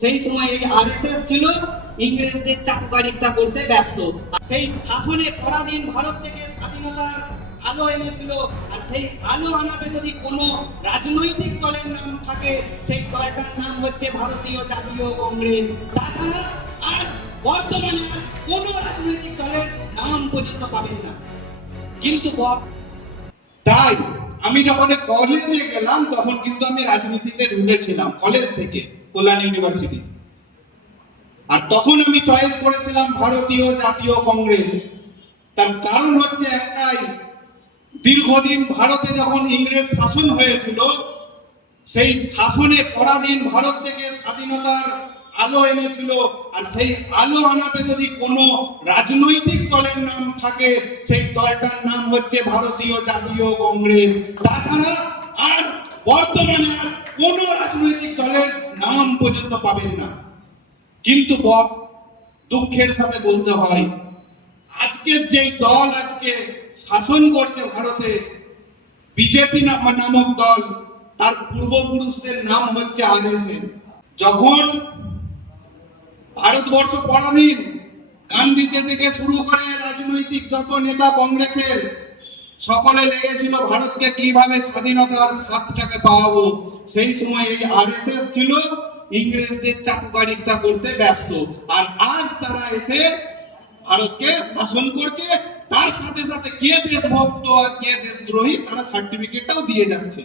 সেই সময় এই আরএসএস ছিল ইংরেজদের চাকুকারিতা করতে ব্যস্ত। সেই শাসনে পরাধীন ভারত থেকে স্বাধীনতার আলো এনেছিল। আর সেই আলো আনাতে যদি কোনো রাজনৈতিক দলের নাম থাকে, সেই দলটার নাম হচ্ছে ভারতীয় জাতীয় কংগ্রেস। তাছাড়া আর বর্তমানে আর কোনো রাজনৈতিক দলের নাম পর্যন্ত পাবেন না। কিন্তু তাই আমি যখন কলেজে গেলাম তখন কিন্তু আমি রাজনীতিতে ঢুকেছিলাম কলেজ থেকে, কল্যাণ ইউনিভার্সিটি। আর তখন আমি চয়েস করেছিলাম ভারতীয় জাতীয় কংগ্রেস। তার কারণ হচ্ছে একটাই, দীর্ঘদিন ভারতে যখন ইংরেজ শাসন হয়েছিল, সেই শাসনে পরাধীন ভারত থেকে স্বাধীনতার আলো এনেছিল। আর সেই আলো আনাতে যদি কোনো রাজনৈতিক দলের নাম থাকে, সেই দলটার নাম হচ্ছে ভারতীয় জাতীয় কংগ্রেস। তাছাড়া আর বর্তমানে আর কোনো রাজনৈতিক দলের নাম পর্যন্ত পাবেন না। কিন্তু দুঃখের সাথে বলতে হয়, আজকের যেই দল আজকে শাসন করছে ভারতে, বিজেপি নামক দল, তার পূর্বপুরুষদের নাম হচ্ছে আরএসএস। যখন ভারতবর্ষ পরাধীন, গান্ধীজি থেকে শুরু করে রাজনৈতিক যত নেতা কংগ্রেসের, সকলে লেগেছিল ভারতকে কিভাবে স্বাধীনতার স্বাদটাকে পাওয়াবো। সেই সময় এই আরএসএস ছিল ইংরেজদের চাকুকারিতা করতে ব্যস্ত। আর আজ তারা এসে ভারতকে শাসন করছে, তার সাথে সাথে কে দেশভক্ত আর কে দেশদ্রোহী তারা সার্টিফিকেটটাও দিয়ে যাচ্ছে।